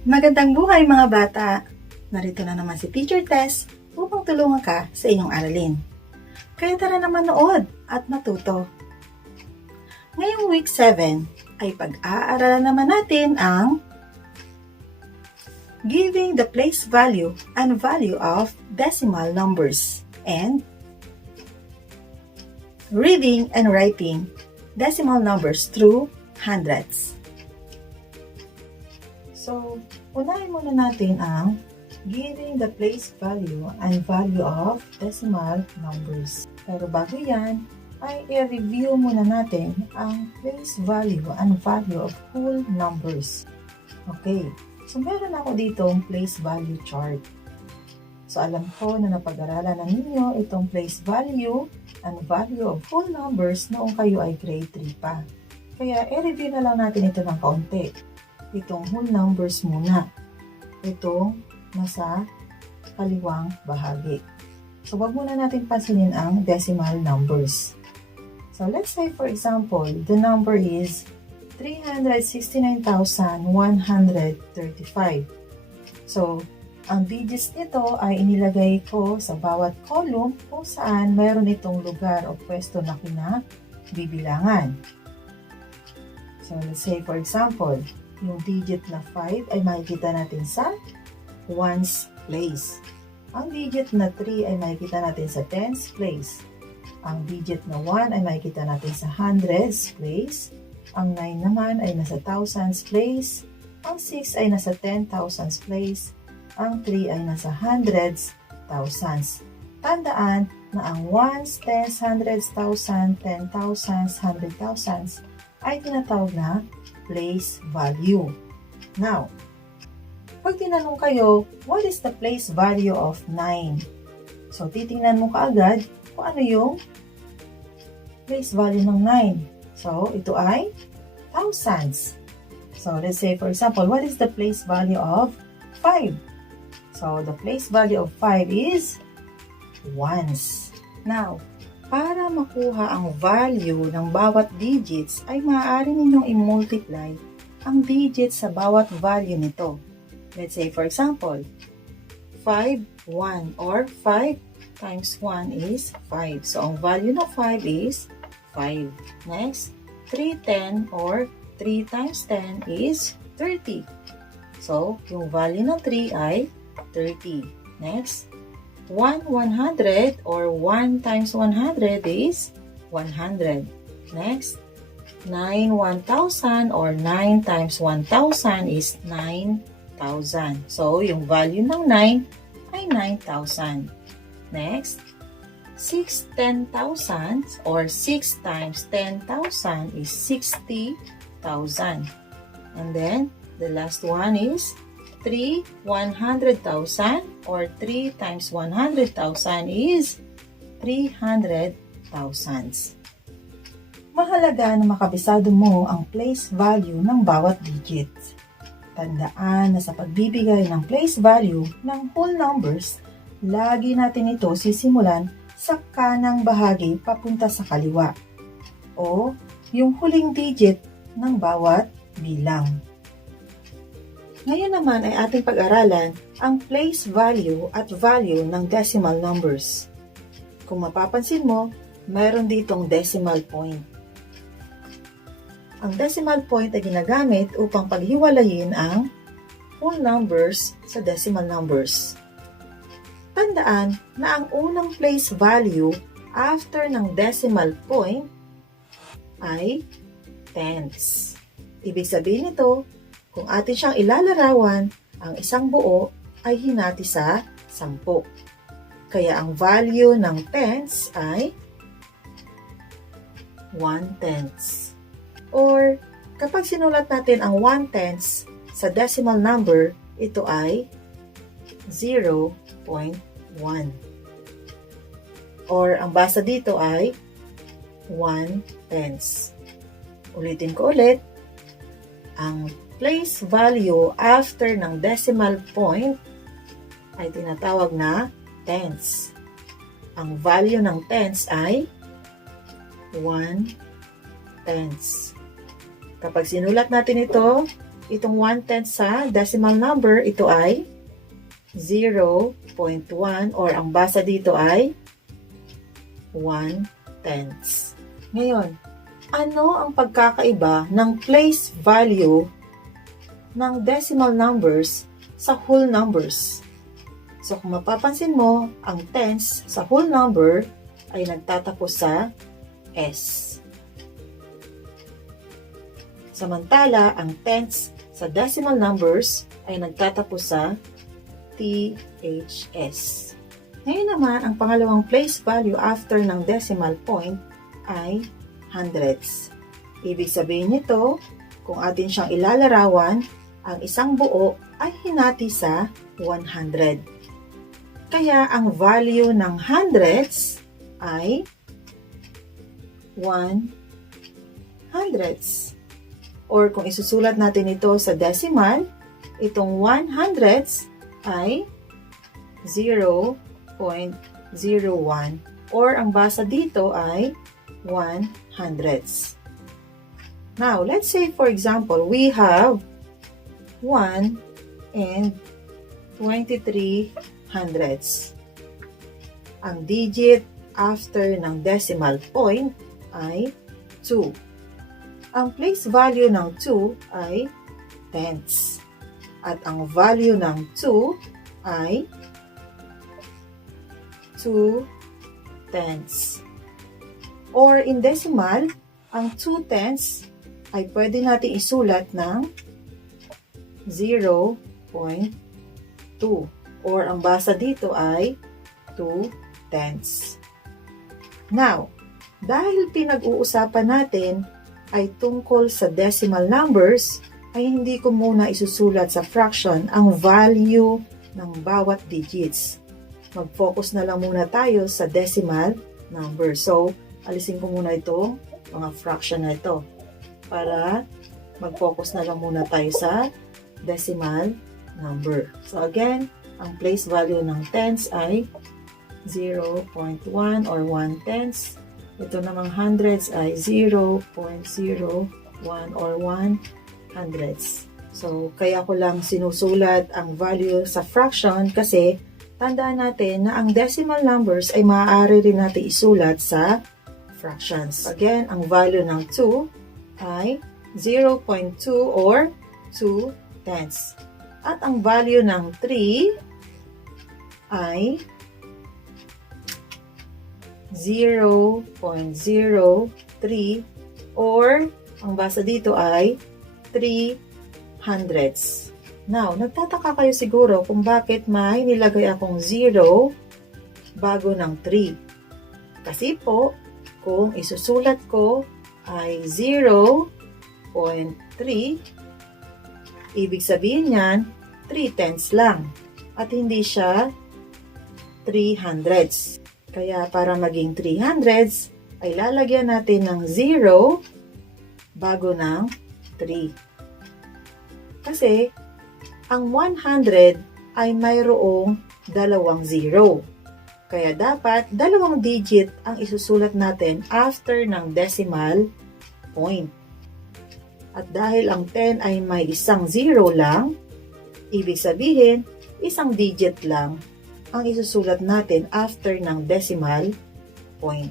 Magandang buhay mga bata! Narito na naman si Teacher Tess upang tulungan ka sa inyong aralin. Kaya tara na manood at matuto. Ngayong week 7 ay pag-aaralan naman natin ang giving the place value and value of decimal numbers and reading and writing decimal numbers through hundredths. So, unahin muna natin ang giving the place value and value of decimal numbers. Pero bago yan, ay i-review muna natin ang place value and value of whole numbers. Okay, so meron ako dito ang place value chart. So alam ko na napag-aralan na ninyo itong place value and value of whole numbers noong kayo ay grade 3 pa. Kaya i-review na lang natin ito ng kaunti. Itong whole numbers muna. Itong nasa kaliwang bahagi. So, wag muna natin pansinin ang decimal numbers. So, let's say for example, the number is 369,135. So, ang digits nito ay inilagay ko sa bawat column kung saan mayroon itong lugar o pwesto na kinabibilangan. So, let's say for example, yung digit na 5 ay makikita natin sa ones place. Ang digit na 3 ay makikita natin sa tens place. Ang digit na 1 ay makikita natin sa hundreds place. Ang 9 naman ay nasa thousands place. Ang 6 ay nasa 10,000s place. Ang 3 ay nasa hundreds, thousands. Tandaan na ang ones, tens, hundreds, thousand, 10,000s, 100,000s ay tinatawag na place value. Now, pag tinanong kayo, what is the place value of 9? So, titingnan mo kaagad kung ano yung place value ng 9. So, ito ay thousands. So, let's say for example, what is the place value of 5? So, the place value of 5 is ones. Now, para makuha ang value ng bawat digits, ay maaari ninyong i-multiply ang digits sa bawat value nito. Let's say, for example, 5, 1, or 5 times 1 is 5. So, ang value ng 5 is 5. Next, 3, 10, or 3 times 10 is 30. So, yung value ng 3 ay 30. Next, 1, 100 or 1 times 100 is 100. Next, 9, 1,000 or 9 times 1,000 is 9,000. So, yung value ng 9 ay 9,000. Next, 6 10,000 or 6 times 10,000 is 60,000. And then, the last one is 3 100,000 or 3 times 100,000 is 300,000. Mahalaga na makabisado mo ang place value ng bawat digit. Tandaan na sa pagbibigay ng place value ng whole numbers, lagi natin ito sisimulan sa kanang bahagi papunta sa kaliwa o yung huling digit ng bawat bilang. Ngayon naman ay ating pag-aralan ang place value at value ng decimal numbers. Kung mapapansin mo, mayroon ditong decimal point. Ang decimal point ay ginagamit upang paghiwalayin ang whole numbers sa decimal numbers. Tandaan na ang unang place value after ng decimal point ay tenths. Ibig sabihin nito, kung atin siyang ilalarawan, ang isang buo ay hinati sa 10. Kaya ang value ng tenths ay 1/10. Or kapag sinulat natin ang 1/10 sa decimal number, ito ay 0.1. Or ang basa dito ay 1/10. Ulitin ko ulit, ang place value after ng decimal point ay tinatawag na tenths. Ang value ng tenths ay 1/10. Kapag sinulat natin ito itong 1/10 sa decimal number, ito ay 0.1 or ang basa dito ay 1/10. Ngayon, ano ang pagkakaiba ng place value ng decimal numbers sa whole numbers? So, kung mapapansin mo, ang tens sa whole number ay nagtatapos sa S. Samantala, ang tens sa decimal numbers ay nagtatapos sa THS. Ngayon naman, ang pangalawang place value after ng decimal point ay hundredths. Ibig sabihin nito, kung atin siyang ilalarawan, ang isang buo ay hinati sa 100. Kaya ang value ng hundredths ay 1/100ths. Or kung isusulat natin ito sa decimal, itong 100ths ay 0.01 or ang basa dito ay 100ths. Now, let's say for example, we have 1 and 23 hundredths. Ang digit after ng decimal point ay 2. Ang place value ng 2 ay tenths. At ang value ng 2 ay 2/10. Or in decimal, ang 2/10 ay pwede natin isulat ng 0.2. Or ang basa dito ay 2/10. Now, dahil pinag-uusapan natin ay tungkol sa decimal numbers, ay hindi ko muna isusulat sa fraction ang value ng bawat digits. Mag-focus na lang muna tayo sa decimal number. So, alisin ko muna itong mga fraction na ito para mag-focus na lang muna tayo sa decimal number. So, again, ang place value ng tenths ay 0.1 or 1/10. Ito namang hundredths ay 0.01 or 1/100ths. So, kaya ko lang sinusulat ang value sa fraction kasi tandaan natin na ang decimal numbers ay maaari rin natin isulat sa fractions. Again, ang value ng 2 ay 0.2 or 2/10. At ang value ng 3 ay 0.03 or ang basa dito ay 3/100ths. Now, nagtataka kayo siguro kung bakit may nilagay akong 0 bago ng 3. Kasi po, kung isusulat ko ay 0.3, ibig sabihin niyan, 3/10 lang. At hindi siya 300ths. Kaya para maging 300ths, ay lalagyan natin ng 0 bago ng 3. Kasi, ang 100 ay mayroong dalawang 0. Kaya dapat, dalawang digit ang isusulat natin after ng decimal point. At dahil ang 10 ay may isang 0 lang, ibig sabihin, isang digit lang ang isusulat natin after ng decimal point.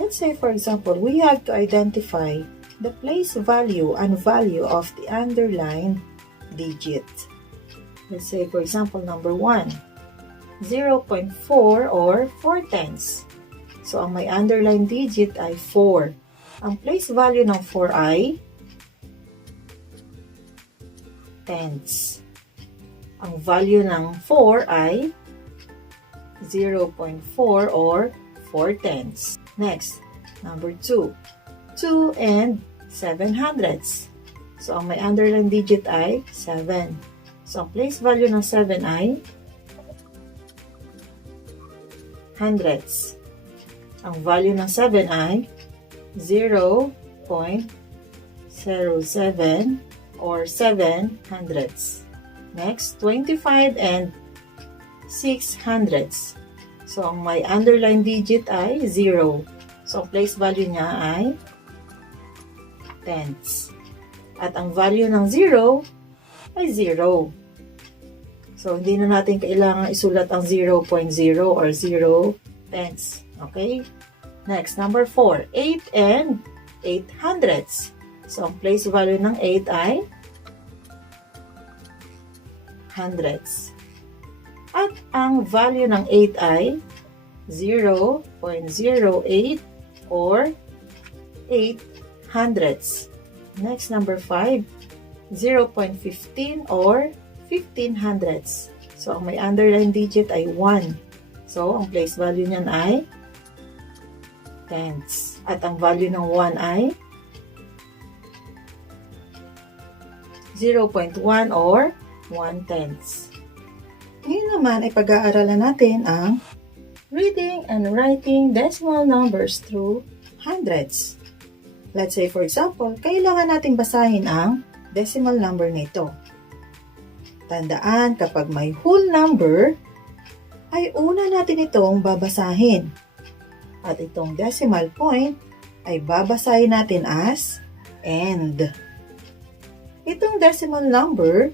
Let's say, for example, we have to identify the place value and value of the underlined digit. Let's say, for example, number 1, 0.4 or 4/10. So, ang may underlined digit ay 4. Ang place value ng 4 ay tenths. Ang value ng 4 ay 0.4 or 4/10. Next, number 2. 2 and 7/100ths. So, ang may underlined digit ay 7. So, ang place value ng 7 ay hundredths. Ang value ng 7 ay 0.07 or 7/100ths. Next, 25 and 6/100ths. So, ang may underlined digit ay 0. So, ang place value niya ay tenths. At ang value ng 0 ay 0. So, hindi na natin kailangan isulat ang 0.0 or 0 tenths. Okay? Next, number 4. 8 and 8 hundredths. So, ang place value ng 8 ay hundredths. At ang value ng 8 ay 0.08 or 8 hundredths. Next, number 5. 0.15 or 15 hundredths. So, ang may underline digit ay 1. So, ang place value niyan ay tenths. At ang value ng 1 ay 0.1 or 1 tenths. Ngayon naman ay pag-aaralan natin ang reading and writing decimal numbers through hundredths. Let's say, for example, kailangan natin basahin ang decimal number nito. Tandaan, kapag may whole number, ay una natin itong babasahin. At itong decimal point ay babasahin natin as end. Itong decimal number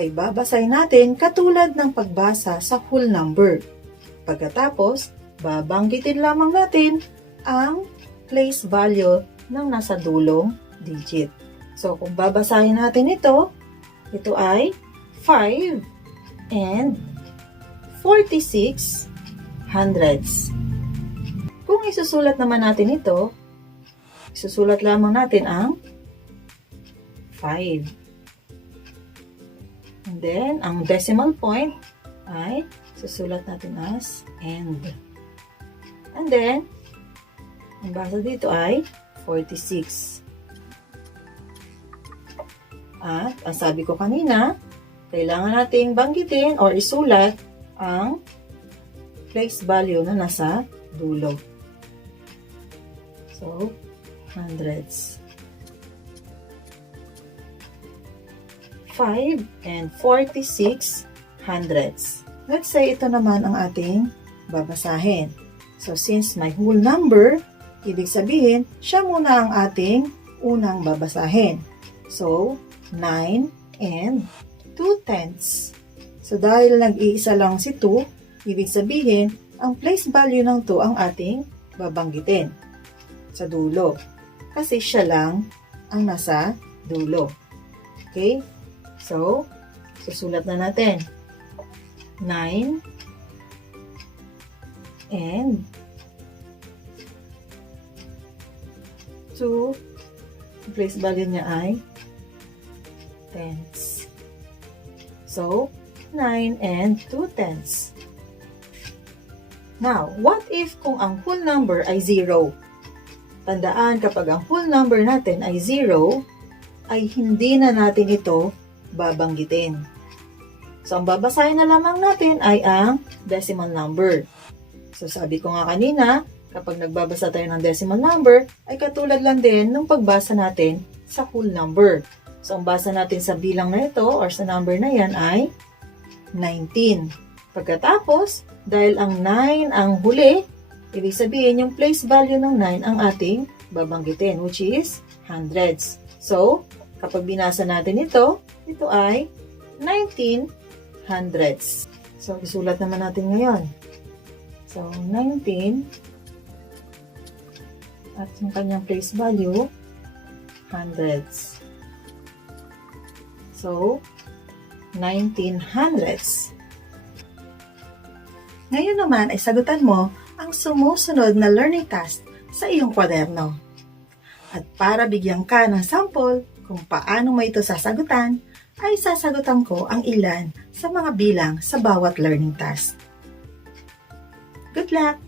ay babasahin natin katulad ng pagbasa sa whole number. Pagkatapos, babanggitin lamang natin ang place value ng nasa dulong digit. So, kung babasahin natin ito ay 5 and 46 hundredths. Kung isusulat naman natin ito, isusulat lamang natin ang 5. And then, ang decimal point ay susulat natin as end. And then, ang basa dito ay 46. At, ang sabi ko kanina, kailangan nating banggitin or isulat ang place value na nasa dulo. So, hundredths. 5 and 46 hundredths. Let's say ito naman ang ating babasahin. So, since may whole number, ibig sabihin, siya muna ang ating unang babasahin. So, 9 and 2 tenths. So, dahil nag-iisa lang si 2, ibig sabihin, ang place value ng 2 ang ating babanggitin sa dulo. Kasi siya lang ang nasa dulo. Okay? So, susulat na natin. 9 and 2, ang place value niya ay tenths. So, 9 and 2 tenths. Now, what if kung ang whole number ay 0? Tandaan, kapag ang whole number natin ay 0, ay hindi na natin ito babanggitin. So, ang babasahin na lamang natin ay ang decimal number. So, sabi ko nga kanina, kapag nagbabasa tayo ng decimal number, ay katulad lang din ng pagbasa natin sa whole number. So, ang basa natin sa bilang na ito or sa number na yan ay 19. Pagkatapos, dahil ang 9 ang huli, ibig sabihin yung place value ng 9 ang ating babanggitin, which is hundredths. So, kapag binasa natin ito ay 19 hundredths. So, isulat naman natin ngayon. So, 19 at yung kanyang place value, hundredths. So, 19 hundredths. Ngayon naman ay sagutan mo ang sumusunod na learning task sa iyong kwaderno. At para bigyan ka ng sample kung paano mo ito sasagutan, ay sasagutan ko ang ilan sa mga bilang sa bawat learning task. Good luck!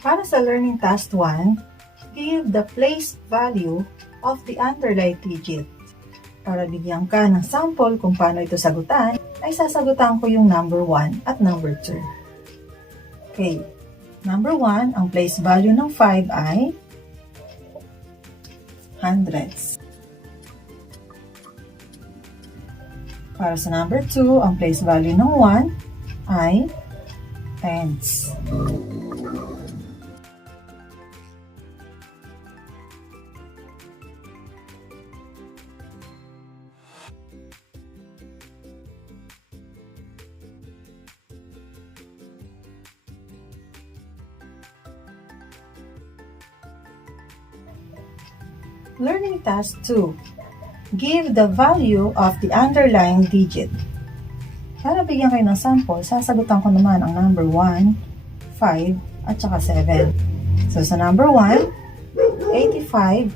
Para sa learning task 1, give the place value of the underlined digit. Para bigyan ka ng sample kung paano ito sagutan, ay sasagutan ko yung number 1 at number 2. Okay. Number 1, ang place value ng 5 ay hundredths. Para sa number 2, ang place value ng 1 ay tenths. Learning Task 2. Give the value of the underlying digit. Para bigyan kayo ng sample, sasagutan ko naman ang number 1, 5, at saka 7. So, sa number 1, 85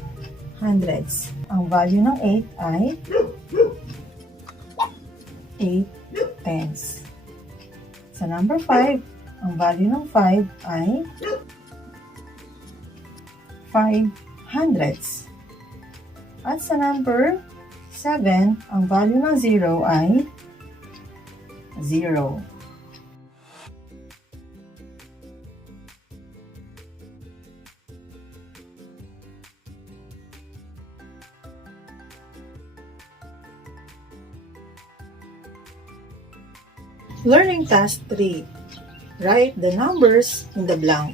hundredths. Ang value ng 8 ay 8 tenths. Sa number 5, ang value ng 5 ay 5 hundredths. At sa number 7, ang value ng 0 ay 0. Learning Task 3. Write the numbers in the blank.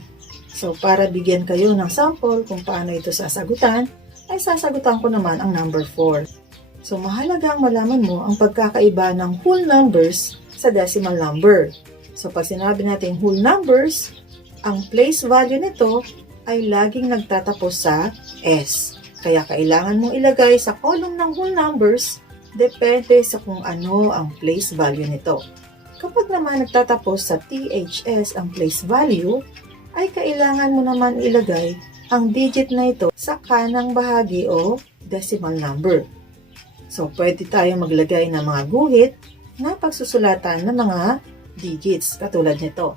So, para bigyan kayo ng sample kung paano ito sasagutan, ay sasagutan ko naman ang number 4. So, mahalagang malaman mo ang pagkakaiba ng whole numbers sa decimal number. So, pag sinabi natin whole numbers, ang place value nito ay laging nagtatapos sa S. Kaya kailangan mong ilagay sa column ng whole numbers, depende sa kung ano ang place value nito. Kapag naman nagtatapos sa THS ang place value, ay kailangan mo naman ilagay ang digit na ito sa kanang bahagi o decimal number. So, pwede tayong maglagay ng mga guhit na pagsusulatan ng mga digits katulad nito.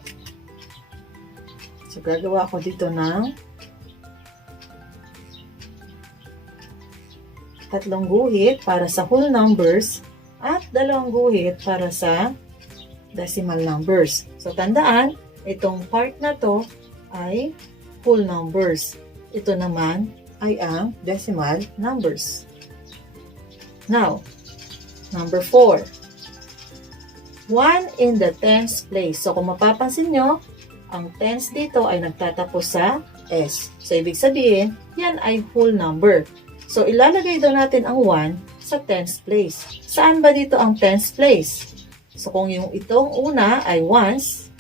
So, gagawa ko dito ng 3 guhit para sa whole numbers at 2 guhit para sa decimal numbers. So, tandaan, itong part na to ay whole numbers. Ito naman ay ang decimal numbers. Now, number 4. 1 in the tens place. So, kung mapapansin nyo, ang tens dito ay nagtatapos sa S. So, ibig sabihin, yan ay whole number. So, ilalagay daw natin ang 1 sa tens place. Saan ba dito ang tens place? So, kung yung itong una ay ones,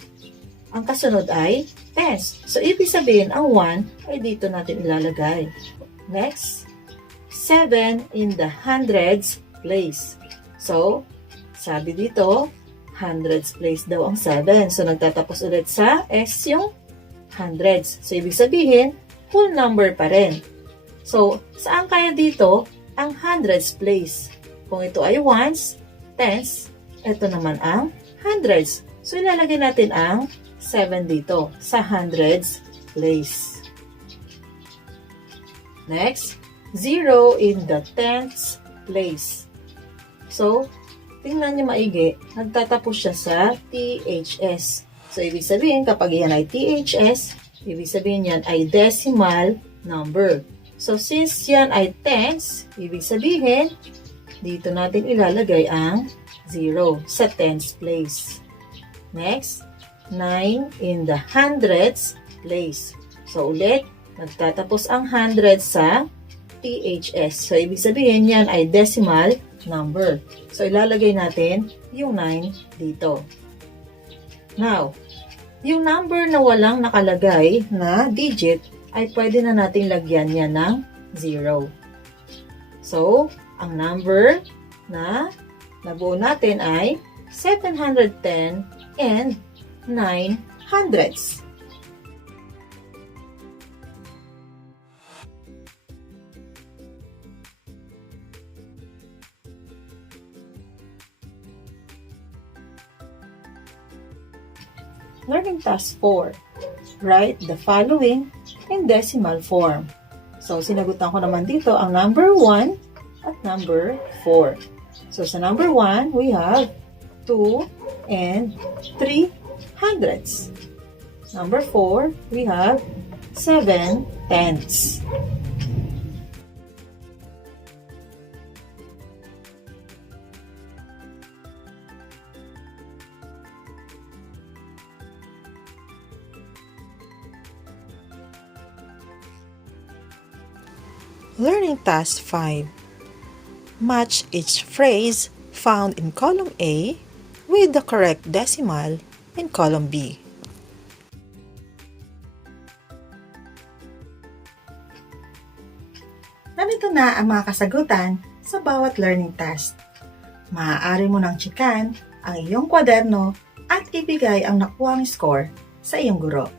ang kasunod ay tens. So, ibig sabihin, ang 1 ay dito natin ilalagay. Next, 7 in the hundreds place. So, sabi dito, hundreds place daw ang 7. So, nagtatapos ulit sa S yung hundreds. So, ibig sabihin, whole number pa rin. So, saan kaya dito ang hundreds place? Kung ito ay ones, tens, ito naman ang hundreds. So, ilalagay natin ang 7 dito sa hundreds place. Next, 0 in the tenths place. So, tingnan nyo maigi, nagtatapos siya sa THS. So, ibig sabihin, kapag yan ay THS, ibig sabihin yan ay decimal number. So, since yan ay tens, ibig sabihin, dito natin ilalagay ang 0 sa tens place. Next, 9 in the hundredths place. So, ulit, nagtatapos ang hundreds sa THS. So, ibig sabihin, yan ay decimal number. So, ilalagay natin yung 9 dito. Now, yung number na walang nakalagay na digit, ay pwede na natin lagyan yan ng 0. So, ang number na nabuo natin ay 710 and 9 hundredths. Learning Task 4. Write the following in decimal form. So, sinagutan ko naman dito ang number 1 at number 4. So, sa number 1, we have 2 and 3 hundredths. Number 4, we have 7 tenths. Learning Task 5. Match each phrase found in column A with the correct decimal in column B. Ganito na ang mga kasagutan sa bawat learning task. Maaari mo nang tsikan ang iyong kwaderno at ibigay ang nakuhang score sa iyong guro.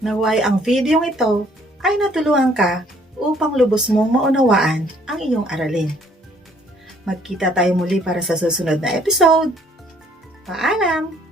Naway ang video ito ay natulungan ka upang lubos mong maunawaan ang iyong aralin. Magkita tayo muli para sa susunod na episode. Paalam!